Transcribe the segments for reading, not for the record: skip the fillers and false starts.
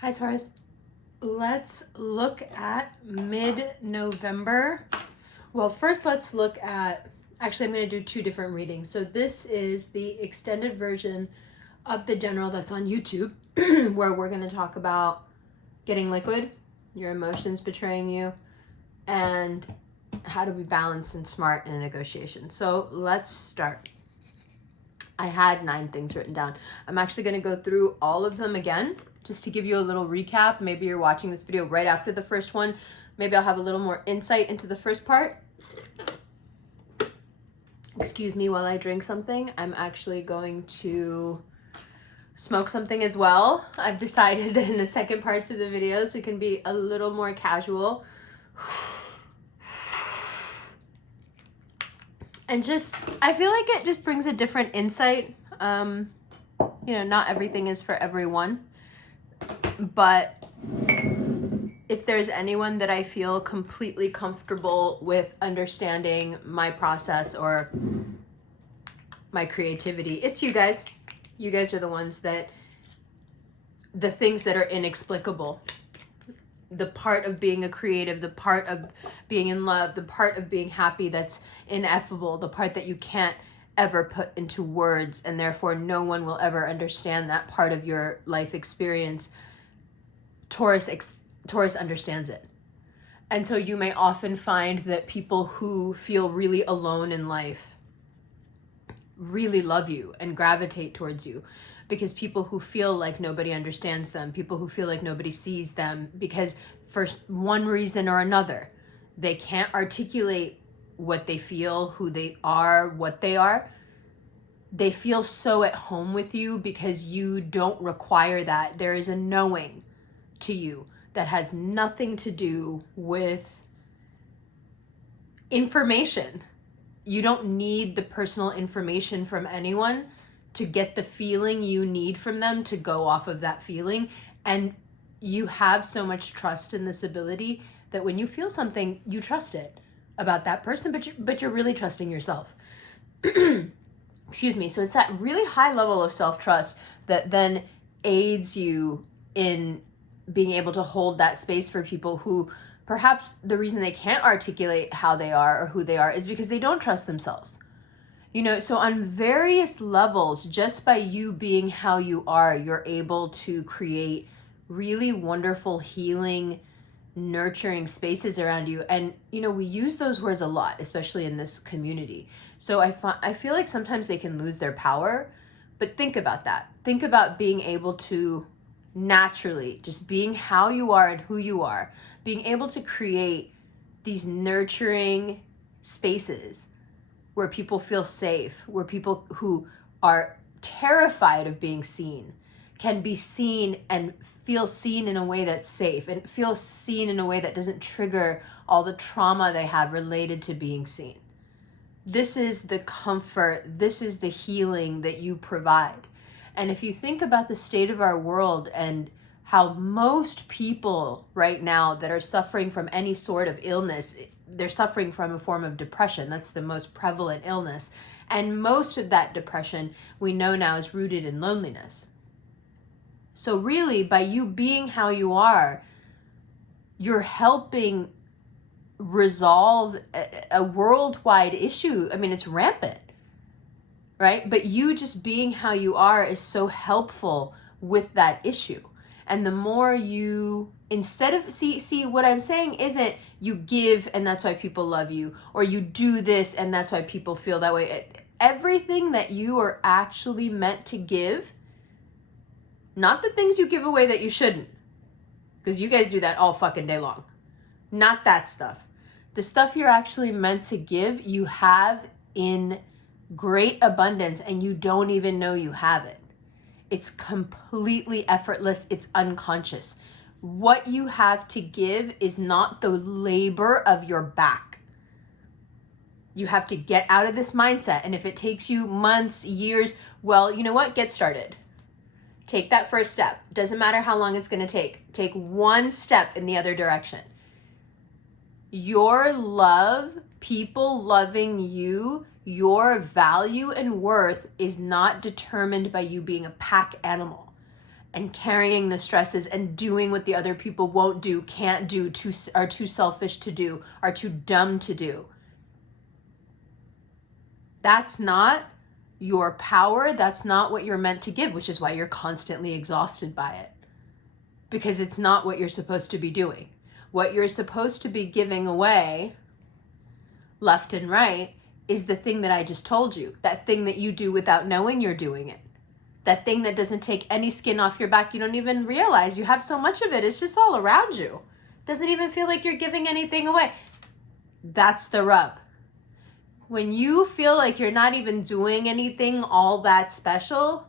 Hi, Taurus. Let's look at mid-November. Well, first let's look at, actually I'm going to do two different readings. So this is the extended version of the general that's on YouTube, where we're going to talk about getting liquid, your emotions betraying you, and how to be balanced and smart in a negotiation. So let's start. I had 9 things written down. I'm actually going to go through all of them again, just to give you a little recap. Maybe you're watching this video right after the first one. Maybe I'll have a little more insight into the first part. Excuse me while I drink something. I'm actually going to smoke something as well. I've decided that in the second parts of the videos, we can be a little more casual. And just, I feel like it just brings a different insight. Not everything is for everyone. But if there's anyone that I feel completely comfortable with understanding my process or my creativity, it's you guys. You guys are the ones that, the things that are inexplicable. The part of being a creative, the part of being in love, the part of being happy that's ineffable, the part that you can't ever put into words, and therefore no one will ever understand that part of your life experience. Taurus understands it. And so you may often find that people who feel really alone in life really love you and gravitate towards you, because people who feel like nobody understands them, people who feel like nobody sees them, because for one reason or another, they can't articulate what they feel, who they are, what they are. They feel so at home with you because you don't require that. There is a knowing to you that has nothing to do with information. You don't need the personal information from anyone to get the feeling you need from them to go off of that feeling. And you have so much trust in this ability that when you feel something, you trust it about that person, but you're really trusting yourself. Excuse me. So it's that really high level of self-trust that then aids you in being able to hold that space for people who perhaps the reason they can't articulate how they are or who they are is because they don't trust themselves. So on various levels, just by you being how you are, you're able to create really wonderful, healing, nurturing spaces around you. And, we use those words a lot, especially in this community. So I feel like sometimes they can lose their power, but think about that. Think about being able to naturally, just being how you are and who you are, being able to create these nurturing spaces where people feel safe, where people who are terrified of being seen can be seen and feel seen in a way that's safe and feel seen in a way that doesn't trigger all the trauma they have related to being seen. This is the comfort, this is the healing that you provide. And if you think about the state of our world and how most people right now that are suffering from any sort of illness, they're suffering from a form of depression. That's the most prevalent illness. And most of that depression we know now is rooted in loneliness. So really, by you being how you are, you're helping resolve a worldwide issue. I mean, it's rampant, right? But you just being how you are is so helpful with that issue. And the more you, instead of, see, what I'm saying isn't you give and that's why people love you, or you do this and that's why people feel that way. Everything that you are actually meant to give, not the things you give away that you shouldn't, because you guys do that all fucking day long. Not that stuff. The stuff you're actually meant to give, you have in great abundance and you don't even know you have it. It's completely effortless. It's unconscious. What you have to give is not the labor of your back. You have to get out of this mindset. And if it takes you months, years, well, you know what? Get started. Take that first step. Doesn't matter how long it's going to take. Take one step in the other direction. Your love, people loving you, your value and worth is not determined by you being a pack animal. and carrying the stresses and doing what the other people won't do, can't do, are too selfish to do, are too dumb to do. That's not your power. That's not what you're meant to give, which is why you're constantly exhausted by it. Because it's not what you're supposed to be doing. What you're supposed to be giving away, left and right, is the thing that I just told you. That thing that you do without knowing you're doing it. That thing that doesn't take any skin off your back. You don't even realize you have so much of it. It's just all around you. Doesn't even feel like you're giving anything away. That's the rub. When you feel like you're not even doing anything all that special,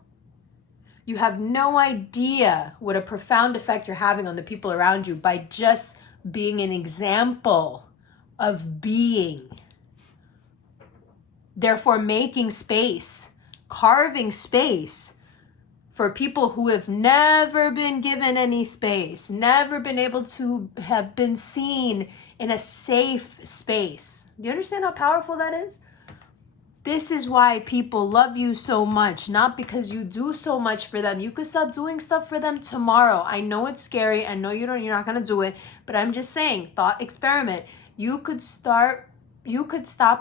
you have no idea what a profound effect you're having on the people around you by just being an example of being. Therefore, making space, carving space for people who have never been given any space, never been able to have been seen in a safe space. Do you understand how powerful that is? This is why people love you so much, not because you do so much for them. You could stop doing stuff for them tomorrow. I know it's scary. I know you're not going to do it, but I'm just saying, thought experiment. You could stop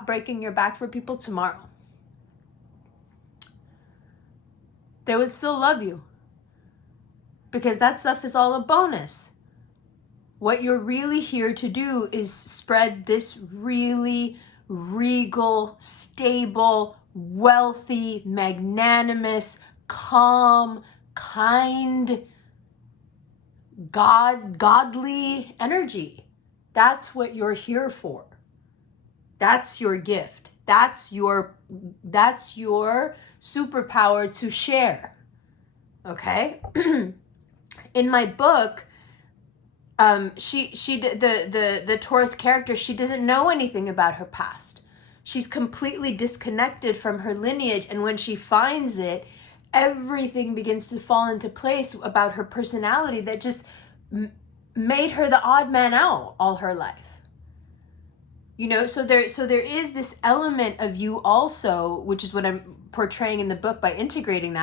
breaking your back for people tomorrow. They would still love you because that stuff is all a bonus. What you're really here to do is spread this really regal, stable, wealthy, magnanimous, calm, kind, godly energy. That's what you're here for. That's your gift. That's your superpower to share. Okay? In my book, the Taurus character, she doesn't know anything about her past. She's completely disconnected from her lineage, and when she finds it, everything begins to fall into place about her personality that just made her the odd man out all her life. You know, so there is this element of you also, which is what I'm portraying in the book by integrating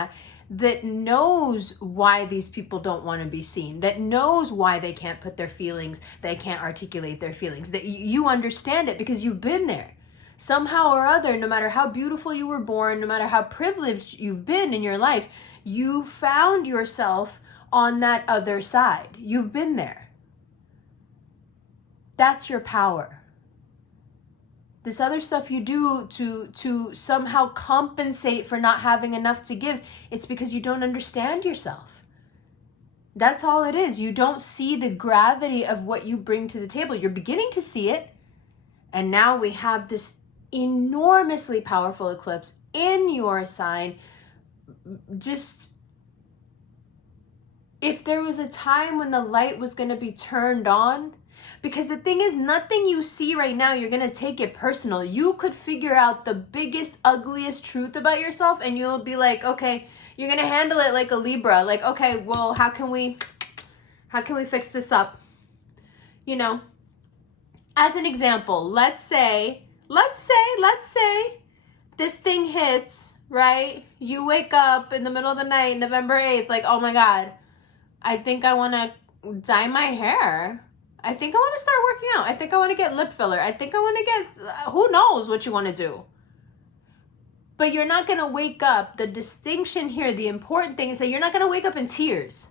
that knows why these people don't want to be seen, that knows why they can't put their feelings, they can't articulate their feelings, that you understand it because you've been there. Somehow or other, no matter how beautiful you were born, no matter how privileged you've been in your life, you found yourself on that other side. You've been there. That's your power. This other stuff you do to somehow compensate for not having enough to give, it's because you don't understand yourself. That's all it is. You don't see the gravity of what you bring to the table. You're beginning to see it. And now we have this enormously powerful eclipse in your sign. Just, if there was a time when the light was going to be turned on, because the thing is, nothing you see right now, you're going to take it personal. You could figure out the biggest, ugliest truth about yourself and you'll be like, okay, you're going to handle it like a Libra. Like, okay, well, how can we fix this up? You know, as an example, let's say this thing hits, right? You wake up in the middle of the night, November 8th, like, oh my God, I think I want to dye my hair. I think I want to start working out. I think I want to get lip filler. I think I want to get, who knows what you want to do. But you're not going to wake up. The distinction here, the important thing is that you're not going to wake up in tears.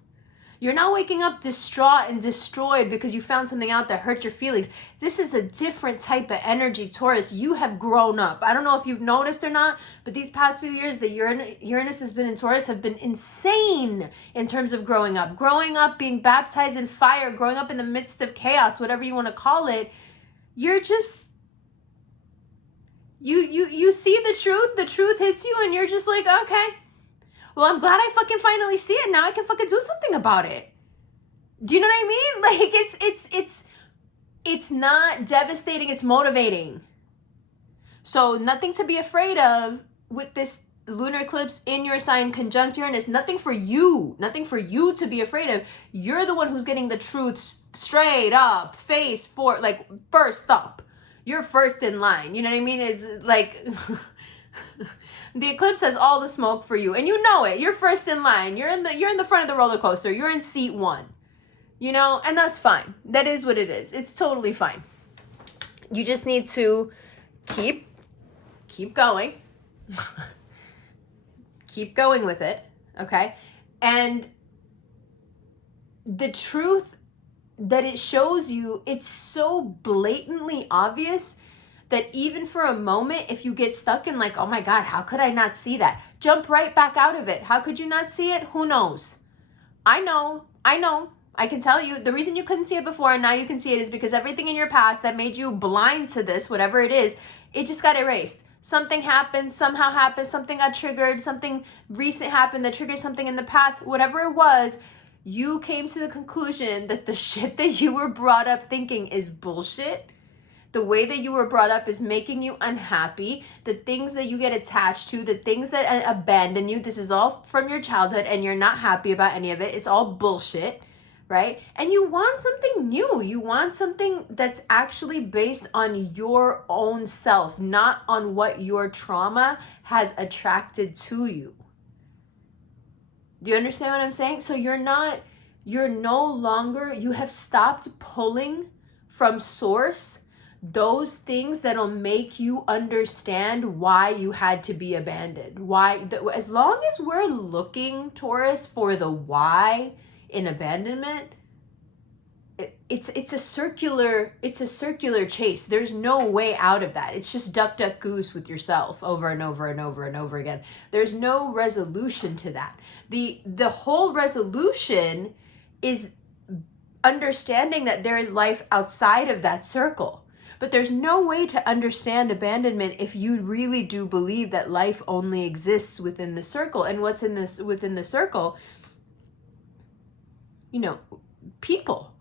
You're not waking up distraught and destroyed because you found something out that hurt your feelings. This is a different type of energy, Taurus. You have grown up. I don't know if you've noticed or not, but these past few years, the Uranus has been in Taurus, have been insane in terms of growing up. Growing up, being baptized in fire, growing up in the midst of chaos, whatever you want to call it. You're just, you see the truth hits you and you're just like, okay. Well, I'm glad I fucking finally see it. Now I can fucking do something about it. Do you know what I mean? Like, it's not devastating. It's motivating. So nothing to be afraid of with this lunar eclipse in your sign conjunct Uranus. Nothing for you to be afraid of. You're the one who's getting the truth straight up, face for, like, first up. You're first in line. You know what I mean? It's like... The eclipse has all the smoke for you, and you know it. You're first in line. You're in the front of the roller coaster. You're in seat 1. You know, and that's fine. That is what it is. It's totally fine. You just need to keep going. Keep going with it, okay? And the truth that it shows you, it's so blatantly obvious that even for a moment, if you get stuck in like, oh my God, how could I not see that? Jump right back out of it. How could you not see it? Who knows? I know. I can tell you the reason you couldn't see it before and now you can see it is because everything in your past that made you blind to this, whatever it is, it just got erased. Something happened, somehow happened, something got triggered, something recent happened that triggered something in the past, whatever it was, you came to the conclusion that the shit that you were brought up thinking is bullshit. The way that you were brought up is making you unhappy. The things that you get attached to, the things that abandon you, this is all from your childhood and you're not happy about any of it. It's all bullshit, right? And you want something new. You want something that's actually based on your own self, not on what your trauma has attracted to you. Do you understand what I'm saying? So you have stopped pulling from source those things that'll make you understand why you had to be abandoned. As long as we're looking, Taurus, for the why in abandonment, it's a circular chase. There's no way out of that. It's just duck goose with yourself over and over and over and over again. There's no resolution to that. The whole resolution is understanding that there is life outside of that circle. But there's no way to understand abandonment if you really do believe that life only exists within the circle. And what's within the circle? People,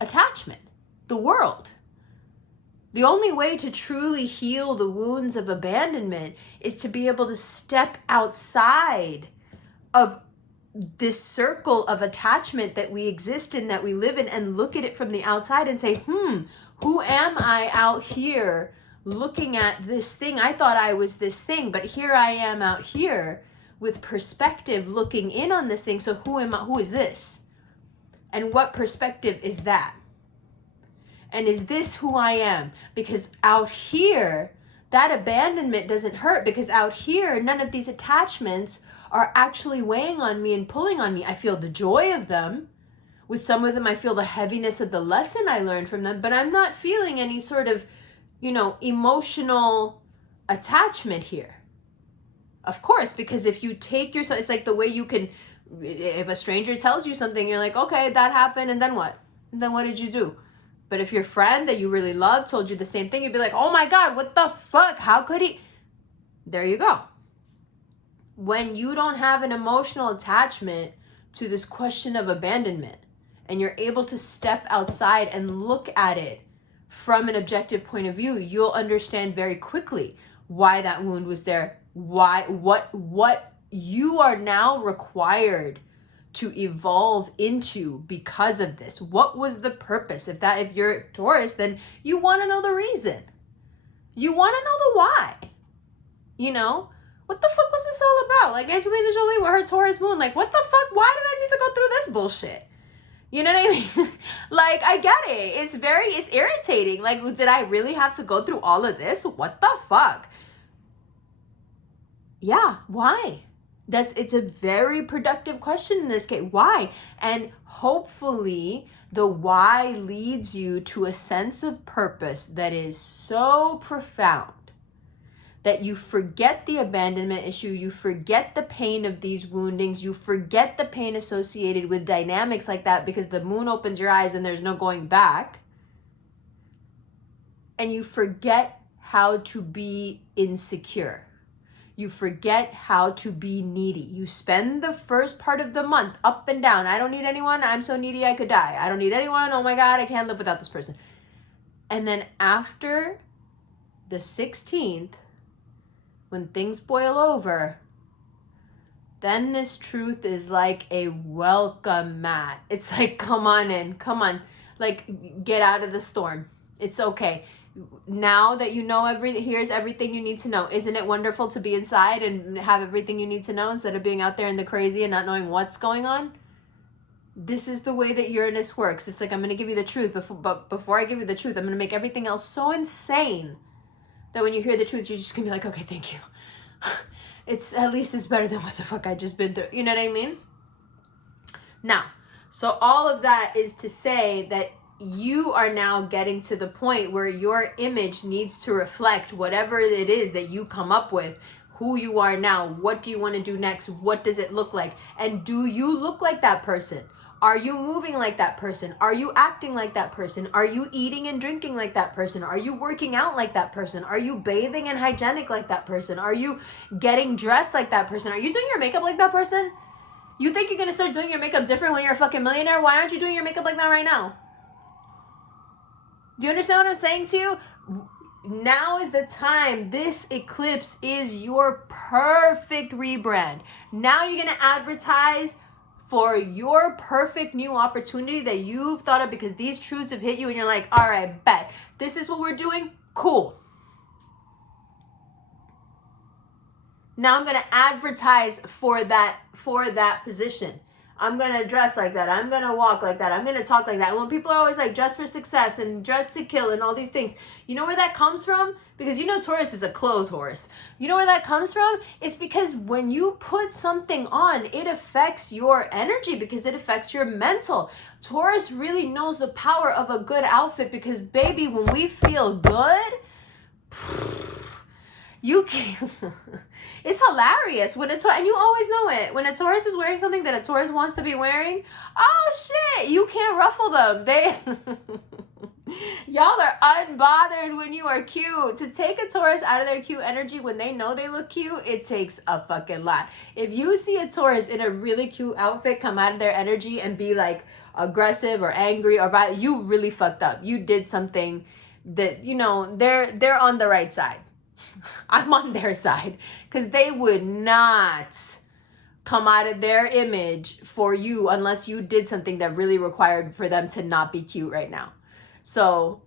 attachment, the world. The only way to truly heal the wounds of abandonment is to be able to step outside of this circle of attachment that we exist in, that we live in, and look at it from the outside and say, who am I out here looking at this thing? I thought I was this thing, but here I am out here with perspective looking in on this thing. So who am I? Who is this? And what perspective is that? And is this who I am? Because out here, that abandonment doesn't hurt, because out here, none of these attachments are actually weighing on me and pulling on me. I feel the joy of them. With some of them, I feel the heaviness of the lesson I learned from them, but I'm not feeling any sort of, emotional attachment here. Of course, because if you take yourself, it's like the way you can, if a stranger tells you something, you're like, okay, that happened, and then what? And then what did you do? But if your friend that you really love told you the same thing, you'd be like, oh my God, what the fuck? How could he? There you go. When you don't have an emotional attachment to this question of abandonment, and you're able to step outside and look at it from an objective point of view, you'll understand very quickly why that wound was there, what you are now required to evolve into because of this. What was the purpose? If you're Taurus, then you want to know the reason. You want to know the why. What the fuck was this all about? Like Angelina Jolie with her Taurus moon. Like, what the fuck? Why did I need to go through this bullshit? You know what I mean? Like, I get it. It's irritating. Like, did I really have to go through all of this? What the fuck? Yeah, why? It's a very productive question in this case. Why? And hopefully the why leads you to a sense of purpose that is so profound that you forget the abandonment issue, you forget the pain of these woundings, you forget the pain associated with dynamics like that, because the moon opens your eyes and there's no going back. And you forget how to be insecure. You forget how to be needy. You spend the first part of the month up and down. I don't need anyone. I'm so needy I could die. I don't need anyone. Oh my God, I can't live without this person. And then after the 16th, when things boil over, then this truth is like a welcome mat. It's like, come on in, come on. Like, get out of the storm. It's okay. Now that you know here's everything you need to know. Isn't it wonderful to be inside and have everything you need to know instead of being out there in the crazy and not knowing what's going on? This is the way that Uranus works. It's like, I'm going to give you the truth, but before I give you the truth, I'm going to make everything else so insane that when you hear the truth, you're just going to be like, okay, thank you. At least it's better than what the fuck I just been through. You know what I mean? Now, so all of that is to say that you are now getting to the point where your image needs to reflect whatever it is that you come up with, who you are now. What do you want to do next? What does it look like? And do you look like that person? Are you moving like that person? Are you acting like that person? Are you eating and drinking like that person? Are you working out like that person? Are you bathing and hygienic like that person? Are you getting dressed like that person? Are you doing your makeup like that person? You think you're going to start doing your makeup different when you're a fucking millionaire? Why aren't you doing your makeup like that right now? Do you understand what I'm saying to you? Now is the time. This eclipse is your perfect rebrand. Now you're going to advertise for your perfect new opportunity that you've thought of, because these truths have hit you and you're like, all right, bet. This is what we're doing. Cool. Now I'm going to advertise for that position. I'm going to dress like that. I'm going to walk like that. I'm going to talk like that. And when people are always like, dress for success and dress to kill and all these things, you know where that comes from? Because you know Taurus is a clothes horse. You know where that comes from? It's because when you put something on, it affects your energy, because it affects your mental. Taurus really knows the power of a good outfit, because baby, when we feel good, you can it's hilarious when and you always know it, when a Taurus is wearing something that a Taurus wants to be wearing. Oh shit, you can't ruffle them. They y'all are unbothered when you are cute. To take a Taurus out of their cute energy when they know they look cute, it takes a fucking lot. If you see a Taurus in a really cute outfit come out of their energy and be like aggressive or angry or violent, you really fucked up. You did something that, you know, they're on the right side. I'm on their side, because they would not come out of their image for you unless you did something that really required for them to not be cute right now. So,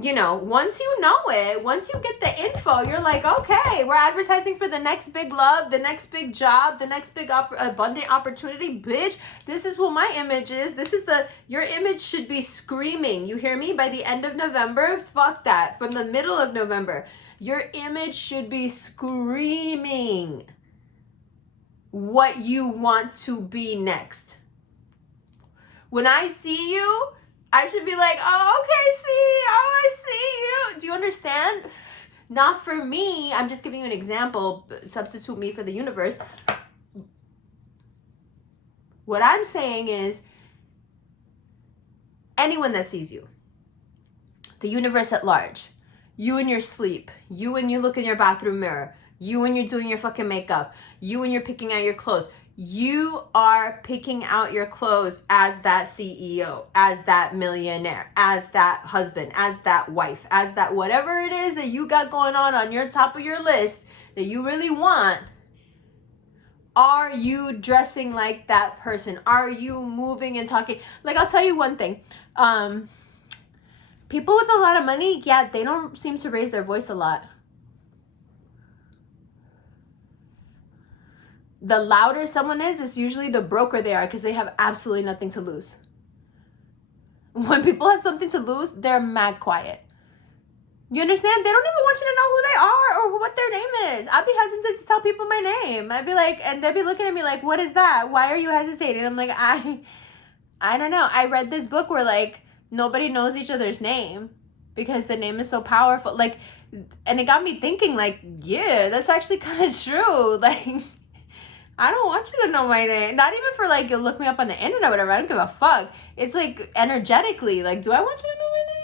you know, once you know it, once you get the info, you're like, okay, we're advertising for the next big love, the next big job, the next big abundant opportunity. Bitch, this is what my image is. Your image should be screaming. You hear me? By the end of November, fuck that. From the middle of November, your image should be screaming what you want to be next. When I see you, I should be like, oh, okay, I see you. Do you understand? Not for me. I'm just giving you an example. Substitute me for the universe. What I'm saying is, anyone that sees you, the universe at large, you in your sleep, you when you look in your bathroom mirror, you when you're doing your fucking makeup, you when you're picking out your clothes, you are picking out your clothes as that CEO, as that millionaire, as that husband, as that wife, as that whatever it is that you got going on your top of your list that you really want. Are you dressing like that person? Are you moving and talking? Like, I'll tell you one thing. People with a lot of money, yeah, they don't seem to raise their voice a lot. The louder someone is, it's usually the broker they are, because they have absolutely nothing to lose. When people have something to lose, they're mad quiet. You understand? They don't even want you to know who they are or what their name is. I'd be hesitant to tell people my name. I'd be like, and they'd be looking at me like, what is that? Why are you hesitating? I'm like, I don't know. I read this book where like nobody knows each other's name because the name is so powerful. Like, and it got me thinking like, yeah, that's actually kind of true. Like, I don't want you to know my name. Not even for like, you'll look me up on the internet or whatever. I don't give a fuck. It's like energetically, like, do I want you to know my name?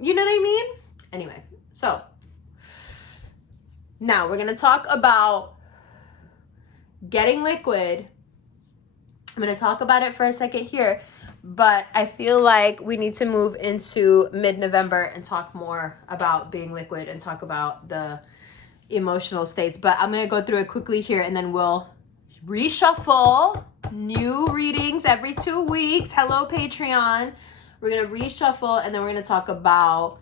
You know what I mean? Anyway, so now we're going to talk about getting liquid. I'm going to talk about it for a second here, but I feel like we need to move into mid-November and talk more about being liquid and talk about the emotional states. But I'm going to go through it quickly here and then we'll reshuffle. New readings every 2 weeks. Hello, Patreon. We're going to reshuffle and then we're going to talk about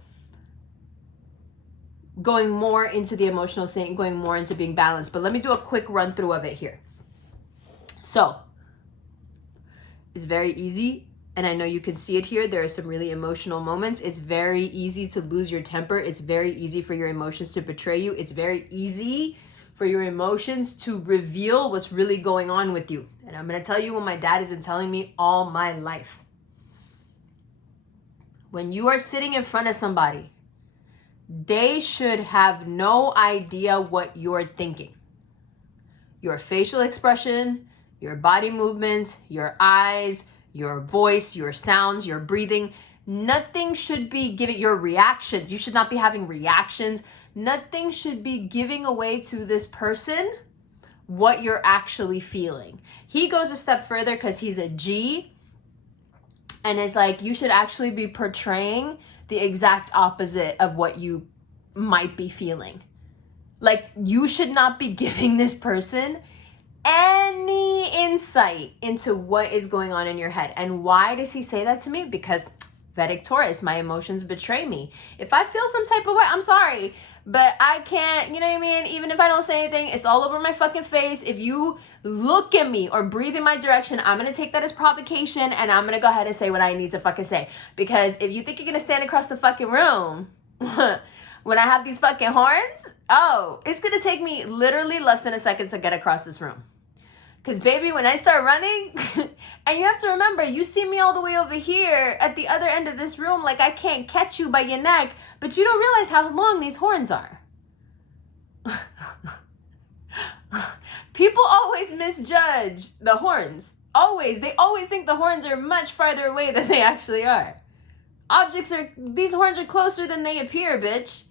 going more into the emotional state and going more into being balanced. But let me do a quick run through of it here. So it's very easy, and I know you can see it here. There are some really emotional moments. It's very easy to lose your temper. It's very easy for your emotions to betray you. It's very easy for your emotions to reveal what's really going on with you. And I'm going to tell you what my dad has been telling me all my life. When you are sitting in front of somebody, they should have no idea what you're thinking. Your facial expression, your body movement, your eyes, your voice, your sounds, your breathing, nothing should be giving your reactions. You should not be having reactions. Nothing should be giving away to this person what you're actually feeling. He goes a step further because he's a G and is like, you should actually be portraying the exact opposite of what you might be feeling. Like, you should not be giving this person any insight into what is going on in your head. And why does he say that to me? Because Vedic Taurus, my emotions betray me. If I feel some type of way, I'm sorry, but I can't, you know what I mean? Even if I don't say anything, it's all over my fucking face. If you look at me or breathe in my direction, I'm going to take that as provocation, and I'm going to go ahead and say what I need to fucking say. Because if you think you're going to stand across the fucking room when I have these fucking horns, oh, it's going to take me literally less than a second to get across this room. Because, baby, when I start running, and you have to remember, you see me all the way over here at the other end of this room, like I can't catch you by your neck, but you don't realize how long these horns are. People always misjudge the horns. Always. They always think the horns are much farther away than they actually are. These horns are closer than they appear, bitch.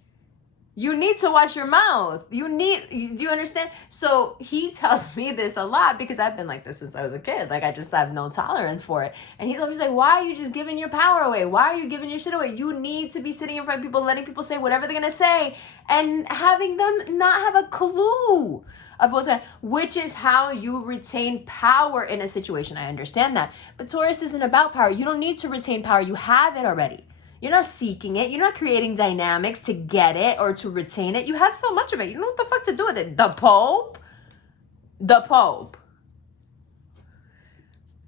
You need to watch your mouth. Do you understand? So he tells me this a lot because I've been like this since I was a kid. Like, I just have no tolerance for it. And he's always like, why are you just giving your power away? Why are you giving your shit away? You need to be sitting in front of people, letting people say whatever they're going to say and having them not have a clue of what's going on, which is how you retain power in a situation. I understand that. But Taurus isn't about power. You don't need to retain power. You have it already. You're not seeking it. You're not creating dynamics to get it or to retain it. You have so much of it. You know what the fuck to do with it. The Pope.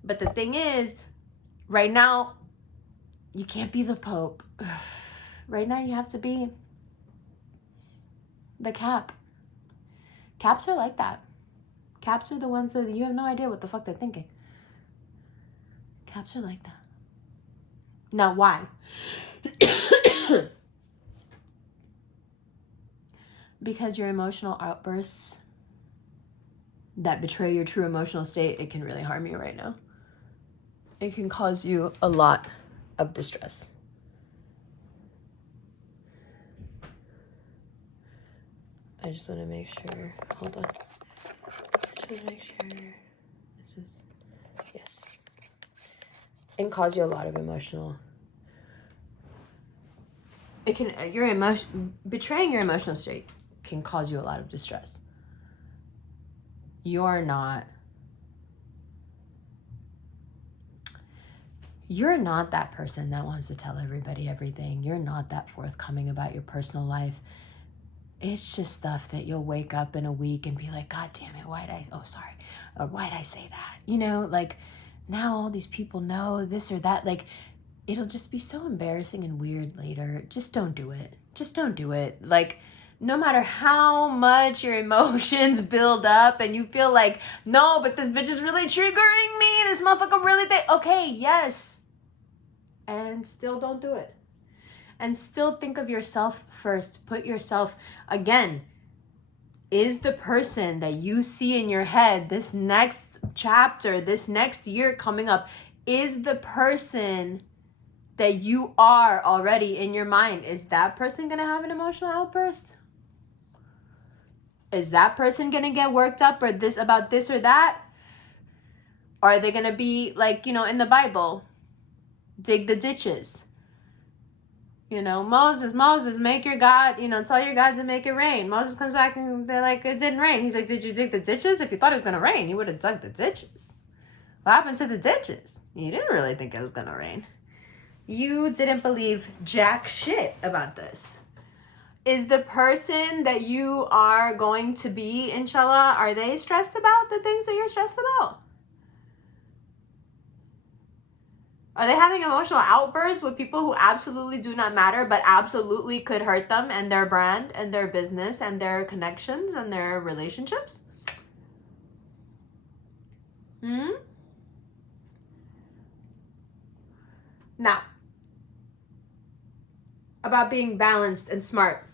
But the thing is, right now, you can't be the Pope. Right now, you have to be the Cap. Caps are like that. Caps are the ones that you have no idea what the fuck they're thinking. Caps are like that. Now, why? Because your emotional outbursts that betray your true emotional state, it can really harm you right now. It can cause you a lot of distress. I just want to make sure. Hold on. I just want to make sure. This is. Yes. It can cause you a lot of emotional. It can betraying your emotional state can cause you a lot of distress. You're not that person that wants to tell everybody everything. You're not that forthcoming about your personal life. It's just stuff that you'll wake up in a week and be like, God damn it, why'd I say that? You know, like, now all these people know this or that. Like, it'll just be so embarrassing and weird later. Just don't do it. Just don't do it. Like, no matter how much your emotions build up and you feel like, no, but this bitch is really triggering me. This motherfucker really okay, yes. And still don't do it. And still think of yourself first. Put yourself, again, is the person that you see in your head, this next chapter, this next year coming up, is the person that you are already in your mind. Is that person going to have an emotional outburst? Is that person going to get worked up or this about this or that? Or are they going to be like, you know, in the Bible, dig the ditches? You know, Moses, make your God, you know, tell your God to make it rain. Moses comes back and they're like, it didn't rain. He's like, did you dig the ditches? If you thought it was going to rain, you would have dug the ditches. What happened to the ditches? You didn't really think it was going to rain. You didn't believe jack shit about this. Is the person that you are going to be, inshallah, are they stressed about the things that you're stressed about? Are they having emotional outbursts with people who absolutely do not matter, but absolutely could hurt them and their brand and their business and their connections and their relationships? Now, about being balanced and smart.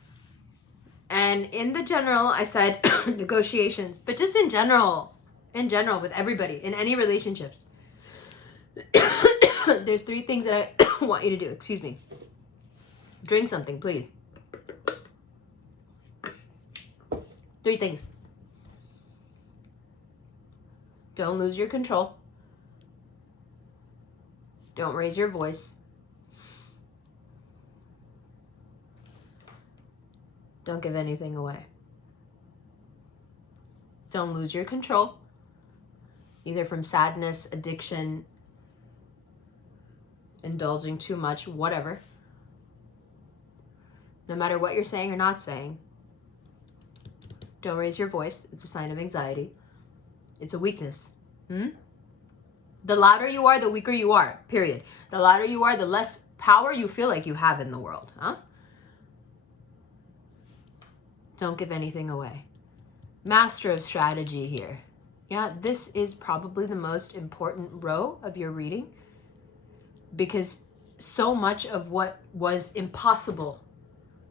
And in the general, I said negotiations, but just in general, with everybody, in any relationships. There's 3 things that I want you to do. Excuse me. Drink something, please. 3 things. Don't lose your control. Don't raise your voice. Don't give anything away. Don't lose your control, either from sadness, addiction, indulging too much, whatever. No matter what you're saying or not saying, don't raise your voice. It's a sign of anxiety. It's a weakness. The louder you are, the weaker you are, period. The louder you are, the less power you feel like you have in the world. Don't give anything away. Master of strategy here. Yeah, this is probably the most important row of your reading, because so much of what was impossible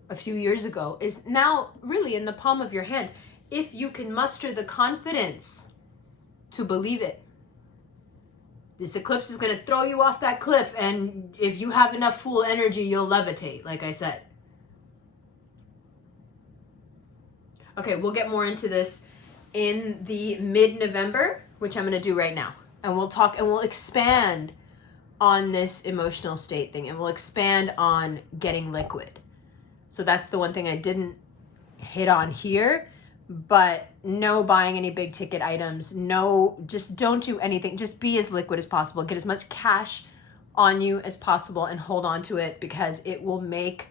a few years ago is now really in the palm of your hand, if you can muster the confidence to believe it. This eclipse is going to throw you off that cliff, and if you have enough fool energy, you'll levitate, like I said. Okay, we'll get more into this in the mid-November, which I'm going to do right now. And we'll talk and we'll expand on this emotional state thing, and we'll expand on getting liquid. So that's the one thing I didn't hit on here, but no buying any big ticket items. No, just don't do anything. Just be as liquid as possible. Get as much cash on you as possible and hold on to it, because it will make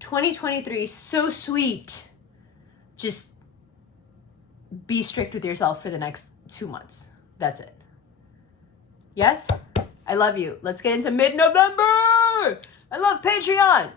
2023 so sweet. Just be strict with yourself for the next 2 months. That's it. Yes? I love you. Let's get into mid-November. I love Patreon.